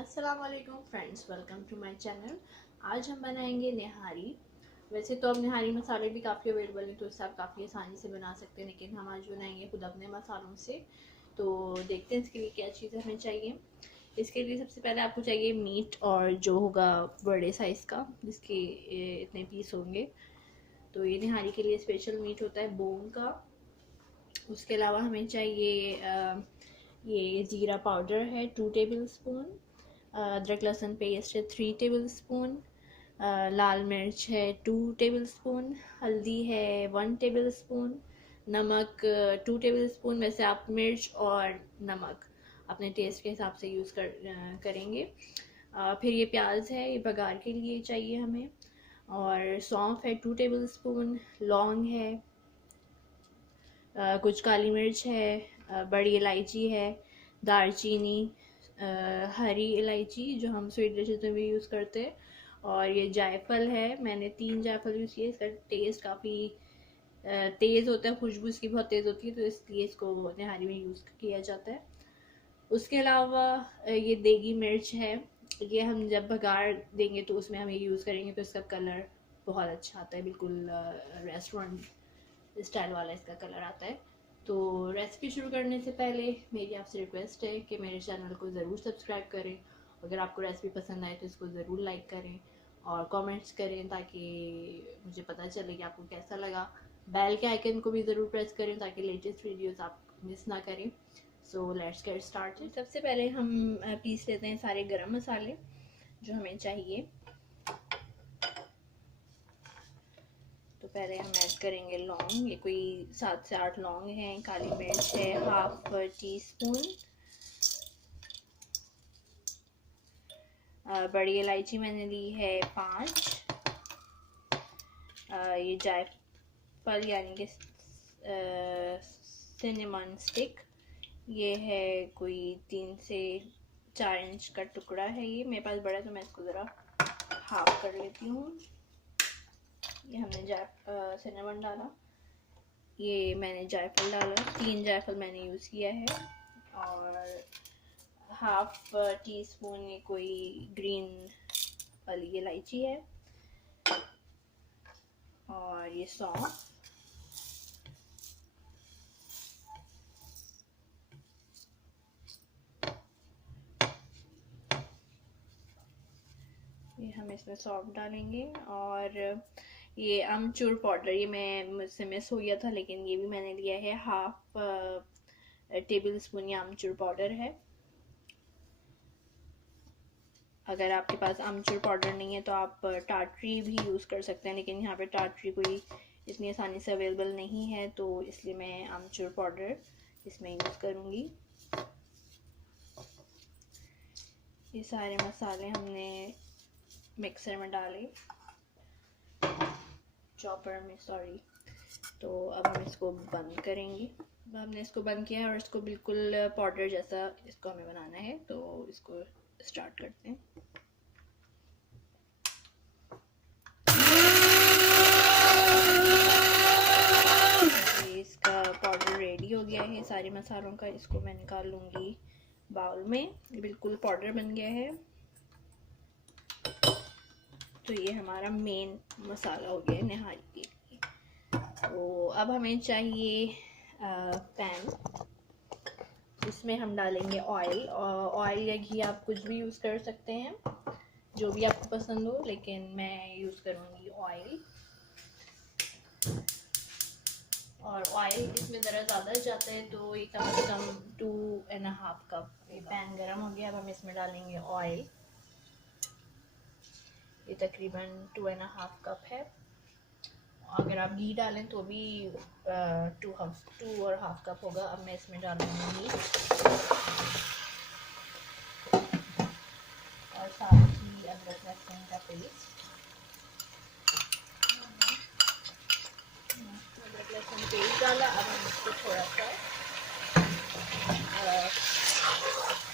अस्सलाम वालेकुम friends, welcome to my channel. आज हम बनाएंगे निहारी। वैसे तो अब निहारी मसाले भी काफ़ी अवेलेबल हैं, तो इससे आप काफ़ी आसानी से बना सकते हैं, लेकिन हम आज बनाएंगे खुद अपने मसालों से। तो देखते हैं इसके लिए क्या चीज़ हमें चाहिए। इसके लिए सबसे पहले आपको चाहिए मीट, और जो होगा बड़े साइज़ का, जिसके इतने पीस होंगे। तो ये निहारी के लिए स्पेशल मीट होता है बोन का। उसके अलावा हमें चाहिए ये ज़ीरा पाउडर है 2 टेबल स्पून, अदरक लहसुन पेस्ट है 3 टेबल स्पून, लाल मिर्च है 2 टेबल स्पून, हल्दी है 1 टेबल स्पून, नमक 2 टेबल स्पून। वैसे आप मिर्च और नमक अपने टेस्ट के हिसाब से यूज़ करेंगे। फिर ये प्याज है, ये बघार के लिए चाहिए हमें। और सौंफ है 2 टेबल स्पून, लौंग है, कुछ काली मिर्च है, बड़ी इलायची है, दालचीनी, हरी इलायची जो हम स्वीट डिशेज में भी यूज़ करते हैं, और ये जायफल है। मैंने 3 जायफल यूज़ किए। इसका टेस्ट काफ़ी तेज़ होता है, खुशबू इसकी बहुत तेज़ होती है, तो इसलिए इसको निहारी में यूज़ किया जाता है। उसके अलावा ये देगी मिर्च है। ये हम जब बघार देंगे तो उसमें हम ये यूज़ करेंगे, तो इसका कलर बहुत अच्छा आता है, बिल्कुल रेस्टोरेंट स्टाइल वाला इसका कलर आता है। तो रेसिपी शुरू करने से पहले मेरी आपसे रिक्वेस्ट है कि मेरे चैनल को ज़रूर सब्सक्राइब करें। अगर आपको रेसिपी पसंद आए तो इसको ज़रूर लाइक करें और कमेंट्स करें, ताकि मुझे पता चले कि आपको कैसा लगा। बेल के आइकन को भी ज़रूर प्रेस करें ताकि लेटेस्ट वीडियोस आप मिस ना करें। So let's get started. सबसे पहले हम पीस लेते हैं सारे गरम मसाले जो हमें चाहिए। तो पहले हम ऐड करेंगे लौंग। ये कोई 7 से 8 लौंग हैं। काली मिर्च है 1/2 टी स्पून, बड़ी इलायची मैंने ली है 5, ये जायफल यानी कि सिनेमन स्टिक, ये है कोई 3 से 4 इंच का टुकड़ा है। ये मेरे पास बड़ा है तो मैं इसको ज़रा हाफ कर लेती हूँ। ये हमने सिनेमन डाला, ये मैंने जायफल डाला, 3 जायफल मैंने यूज़ किया है, और 1/2 टी-स्पून ये कोई ग्रीन वाली इलायची है, और ये सौंफ, ये हम इसमें सौंफ डालेंगे। और ये अमचूर पाउडर, ये मैं मुझसे मिस हो गया था, लेकिन ये भी मैंने लिया है 1/2 टेबल स्पून ये अमचूर पाउडर है। अगर आपके पास अमचूर पाउडर नहीं है तो आप टाटरी भी यूज़ कर सकते हैं, लेकिन यहाँ पे टाटरी कोई इतनी आसानी से अवेलेबल नहीं है, तो इसलिए मैं अमचूर पाउडर इसमें यूज़ करूँगी। ये सारे मसाले हमने मिक्सर में डाले, चॉपर में, सॉरी। तो अब हम इसको बंद करेंगे। अब हमने इसको बंद किया है और इसको बिल्कुल पाउडर जैसा इसको हमें बनाना है, तो इसको स्टार्ट करते हैं। इसका पाउडर रेडी हो गया है सारे मसालों का। इसको मैं निकाल लूँगी बाउल में। ये बिल्कुल पाउडर बन गया है। तो ये हमारा मेन मसाला हो गया है निहारी के लिए। तो अब हमें चाहिए पैन, इसमें हम डालेंगे ऑयल। ऑयल या घी आप कुछ भी यूज़ कर सकते हैं, जो भी आपको पसंद हो, लेकिन मैं यूज़ करूँगी ऑयल। और ऑयल इसमें ज़रा ज़्यादा जाता है, तो ये कम से कम 2.5 कप। ये पैन गरम हो गया, अब हम इसमें डालेंगे ऑयल। ये तकरीबन 2.5 कप है। अगर आप घी डालें तो भी 2.5 कप होगा। अब मैं इसमें डालूंगी घी, और साथ ही अदरक लहसुन का पेस्ट। अदरक लहसुन पेस्ट डाला। अब हम इसको थोड़ा सा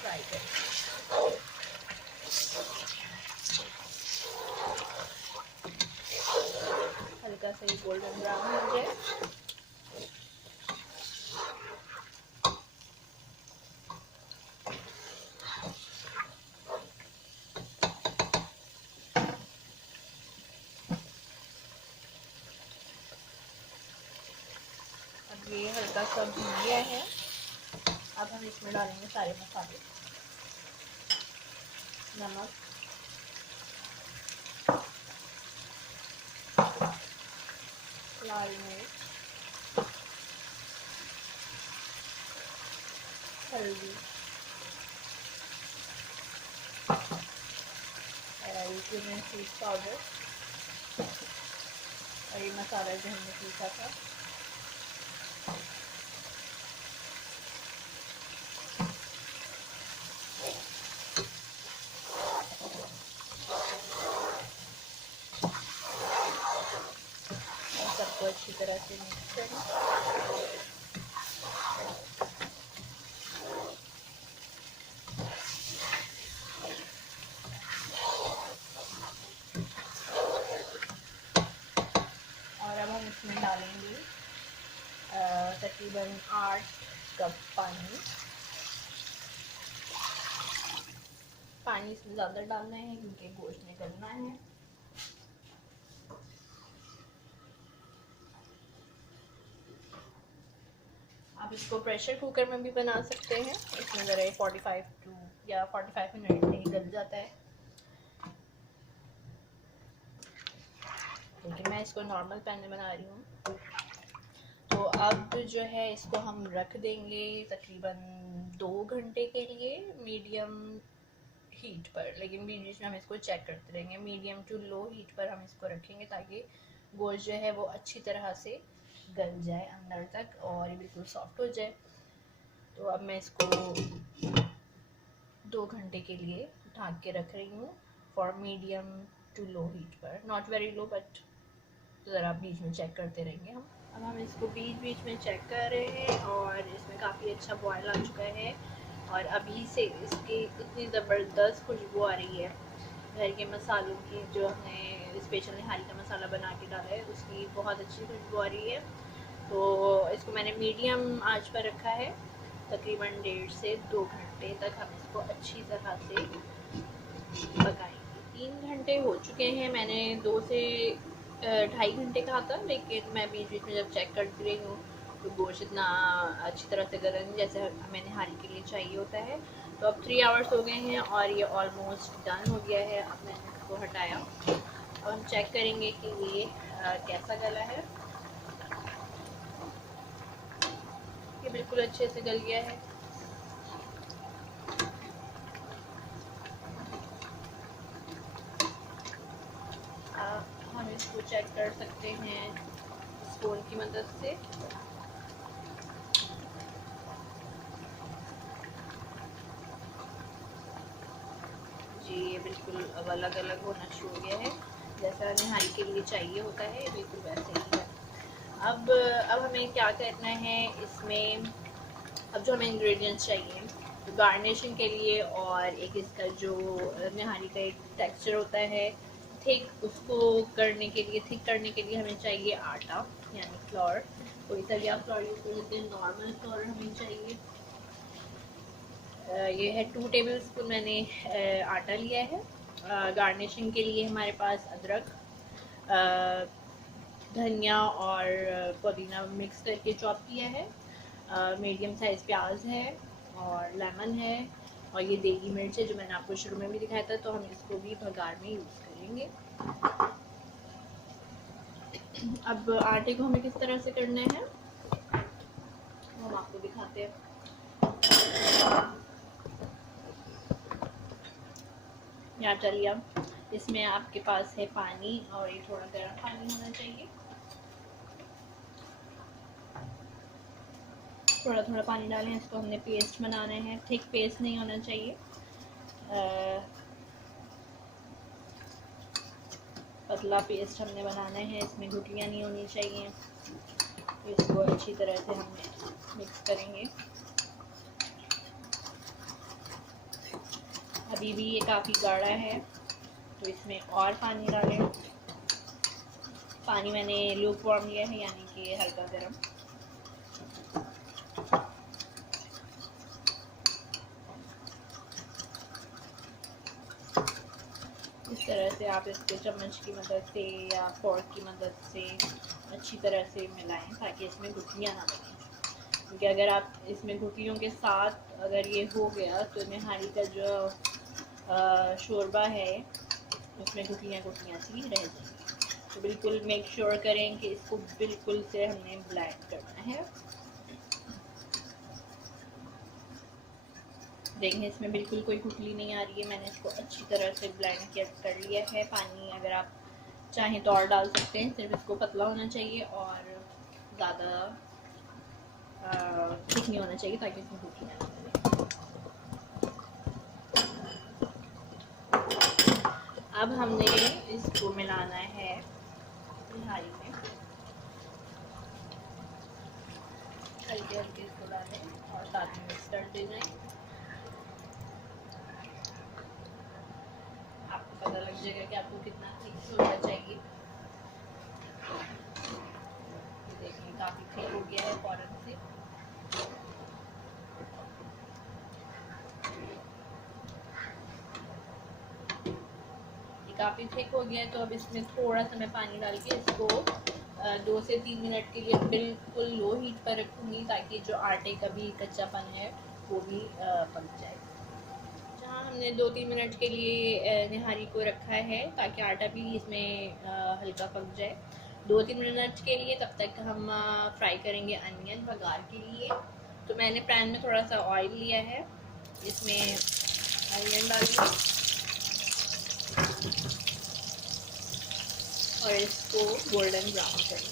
फ्राई करेंगे। हल्का सा ये गोल्डन ब्राउन हो जाए। सा भून गया है। अब हम इसमें डालेंगे सारे मसाले, नमक, लाल मिर्च, हल्दी, क्यूमिन सीड पाउडर और ये मसाला जो हमने पीसा था। सबको अच्छी तरह से मिक्स करें। और अब हम इसमें डालेंगे तकरीबन 8 कप पानी। पानी इसमें ज़्यादा डालना है क्योंकि गोश्त में गलना है। आप इसको प्रेशर कुकर में भी बना सकते हैं, इसमें ज़रा 45 मिनट में ही गल जाता है। क्योंकि मैं इसको नॉर्मल पैन में बना रही हूँ। तो अब जो है इसको हम रख देंगे तकरीबन 2 घंटे के लिए मीडियम हीट पर, लेकिन बीच बीच में हम इसको चेक करते रहेंगे। मीडियम टू लो हीट पर हम इसको रखेंगे ताकि गोश्त जो है वो अच्छी तरह से गल जाए अंदर तक और ये बिल्कुल सॉफ्ट हो जाए। तो अब मैं इसको 2 घंटे के लिए ढक के रख रही हूँ for medium to low heat पर, नॉट वेरी लो बट ज़रा बीच में चेक करते रहेंगे हम। अब हम इसको बीच बीच में चेक कर रहे हैं और इसमें काफ़ी अच्छा बॉयल आ चुका है और अभी से इसकी इतनी ज़बरदस्त खुशबू आ रही है घर के मसालों की, जो हमने स्पेशल निहारी का मसाला बना के डाला है उसकी बहुत अच्छी खुशबू आ रही है। तो इसको मैंने मीडियम आंच पर रखा है, तकरीबन 1.5 से 2 घंटे तक हम इसको अच्छी तरह से पकाएंगे। 3 घंटे हो चुके हैं, मैंने 2 से 2.5 घंटे कहा था, लेकिन मैं बीच बीच में जब चेक करती रही हूँ तो गोश्त इतना अच्छी तरह से गला नहीं जैसे हमें निहारी के लिए चाहिए होता है। तो अब 3 आवर्स हो गए हैं और ये ऑलमोस्ट डन हो गया है। अब मैंने इसको हटाया और हम चेक करेंगे कि ये कैसा गला है। ये बिल्कुल अच्छे से गल गया है। हम इसको चेक कर सकते हैं स्पून की मदद से। जी ये बिल्कुल अब अलग अलग होना शुरू हो गया है, जैसा निहारी के लिए चाहिए होता है बिल्कुल वैसे ही है। अब हमें क्या करना है इसमें, अब जो हमें इंग्रेडिएंट्स चाहिए तो गार्निशिंग के लिए और एक इसका जो निहारी का एक टेक्सचर होता है थिक, उसको करने के लिए थिक करने के लिए हमें चाहिए आटा यानी फ्लोर। कोई सा भी आप फ्लोर यूज़ कर सकते हैं, नॉर्मल फ्लोर हमें चाहिए। ये है 2 टेबल स्पून मैंने आटा लिया है। गार्निशिंग के लिए हमारे पास अदरक, धनिया और पुदीना मिक्स करके चॉप किया है। मीडियम साइज़ प्याज है और लेमन है और ये देगी मिर्च है जो मैंने आपको शुरू में भी दिखाया था। तो हम इसको भी भगार में यूज़ करेंगे। अब आटे को हमें किस तरह से करना है हम आपको दिखाते हैं। ये आटा लिया, इसमें आपके पास है पानी और ये थोड़ा गर्म पानी होना चाहिए। थोड़ा थोड़ा पानी डालें, इसको हमने पेस्ट बनाना है, थिक पेस्ट नहीं होना चाहिए। पतला पेस्ट हमने बनाना है, इसमें गुठलियाँ नहीं होनी चाहिए। इसको अच्छी तरह से हम मिक्स करेंगे। अभी भी ये काफ़ी गाढ़ा है तो इसमें और पानी डालें। पानी मैंने लूक वार्म लिया है यानी कि हल्का गर्म। इस तरह से आप इसको चम्मच की मदद से या फोर्क की मदद से अच्छी तरह से मिलाएं ताकि इसमें गुठलियाँ ना लगें। क्योंकि अगर आप इसमें गुठलियों के साथ अगर ये हो गया तो निहारी का जो शोरबा है उसमें गुठलियाँ गुठलियाँ सी रह जाएंगी। तो बिल्कुल मेक श्योर करें कि इसको बिल्कुल से हमने ब्लेंड करना है। देखें इसमें बिल्कुल कोई गुठली नहीं आ रही है। मैंने इसको अच्छी तरह से ब्लेंड कर लिया है। पानी अगर आप चाहें तो और डाल सकते हैं, सिर्फ इसको पतला होना चाहिए और ज़्यादा थिक नहीं होना चाहिए ताकि इसमें गुठली ना चले। अब हमने इसको मिलाना है निहारी में, हल्के हल्के इसको डालें और साथ में मिक्स कर दे जाएं। आपको पता लग जाएगा कि आपको कितना थिक होना चाहिए। देखिए काफ़ी थिक हो गया है फौरन से। काफ़ी थिक हो गया है, तो अब इसमें थोड़ा सा मैं पानी डाल के इसको 2 से 3 मिनट के लिए बिल्कुल लो हीट पर रखूँगी ताकि जो आटे का भी कच्चापन है वो भी पक जाए। जहाँ हमने 2-3 मिनट के लिए निहारी को रखा है ताकि आटा भी इसमें हल्का पक जाए। 2-3 मिनट के लिए तब तक हम फ्राई करेंगे अनियन बघार के लिए। तो मैंने पैन में थोड़ा सा ऑयल लिया है, इसमें अनियन डालिए और इसको गोल्डन ब्राउन करें।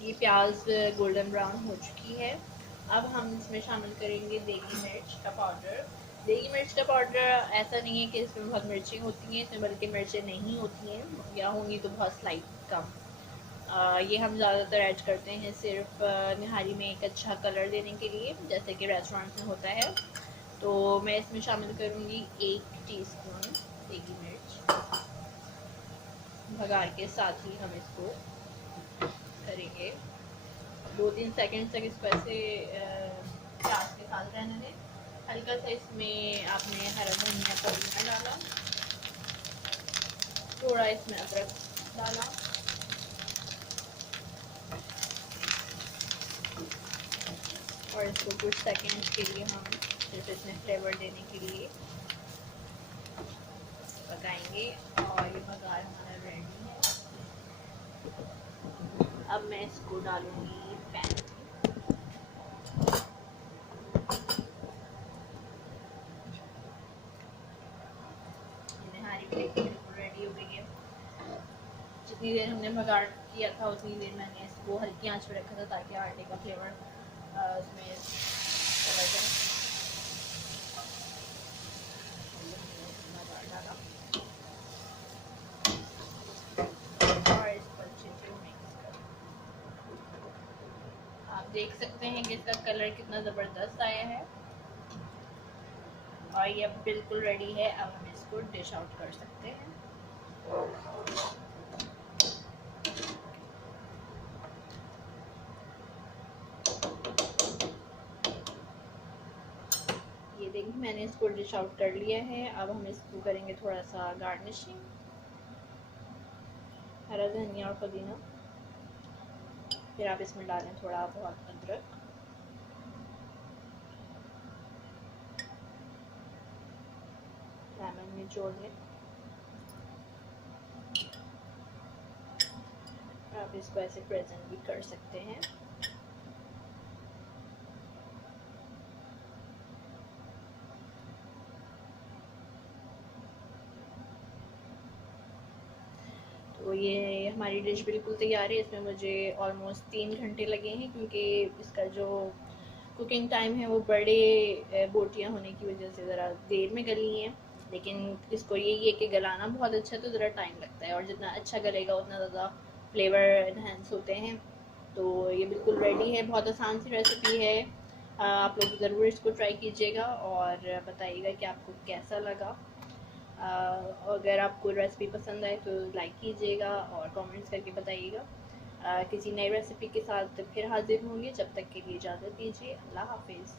ये प्याज गोल्डन ब्राउन हो चुकी है। अब हम इसमें शामिल करेंगे देगी मिर्च का पाउडर। देगी मिर्च का पाउडर ऐसा नहीं है कि इसमें बहुत मिर्चें होती हैं, इसमें बल्कि मिर्चें नहीं होती हैं या होंगी तो बहुत स्लाइट कम। ये हम ज़्यादातर ऐड करते हैं सिर्फ निहारी में एक अच्छा कलर देने के लिए, जैसे कि रेस्टोरेंट में होता है। तो मैं इसमें शामिल करूँगी 1 टीस्पून देगी मिर्च। भगार के साथ ही हम इसको करेंगे 2-3 सेकंड तक इसको ऐसे प्याज के साथ रहने दें। हल्का सा इसमें आपने हरा धनिया पुदीना डाला, थोड़ा इसमें अदरक डाला और इसको कुछ सेकंड के लिए हम सिर्फ इसमें फ्लेवर देने के लिए पकाएंगे और ये बघार हमारा रेडी है। अब मैं इसको डालूंगी पैन में। निहारी बिल्कुल रेडी हो गई है। जितनी देर हमने बघार किया था उतनी देर मैंने इसको हल्की आंच पर रखा था ताकि आटे का फ्लेवर उसमें चला जाए। डाला और इसको अच्छे से मिक्स कर। आप देख सकते हैं कि इसका कलर कितना ज़बरदस्त आया है और ये अब बिल्कुल रेडी है। अब हम इसको डिश आउट कर सकते हैं। ये देखिए मैंने इसको डिश आउट कर लिया है। अब हम इसको करेंगे थोड़ा सा गार्निशिंग, हरा धनिया और पुदीना। फिर आप इसमें डालें थोड़ा बहुत अदरक, लेमन निचोड़ लें। आप इसको ऐसे प्रेजेंट भी कर सकते हैं। तो ये हमारी डिश बिल्कुल तैयार है। इसमें मुझे ऑलमोस्ट 3 घंटे लगे हैं क्योंकि इसका जो कुकिंग टाइम है वो बड़े बोटियाँ होने की वजह से ज़रा देर में गली हैं। लेकिन इसको यही है कि गलाना बहुत अच्छा है तो ज़रा टाइम लगता है और जितना अच्छा गलेगा उतना ज़्यादा फ्लेवर इन्हेंस होते हैं। तो ये बिल्कुल रेडी है, बहुत आसान सी रेसिपी है। आप लोग ज़रूर इसको ट्राई कीजिएगा और बताइएगा कि आपको कैसा लगा। अगर आपको रेसिपी पसंद आए तो लाइक कीजिएगा और कमेंट्स करके बताइएगा। किसी नई रेसिपी के साथ फिर हाजिर होंगे। जब तक के लिए इजाज़त दीजिए। अल्लाह हाफिज़।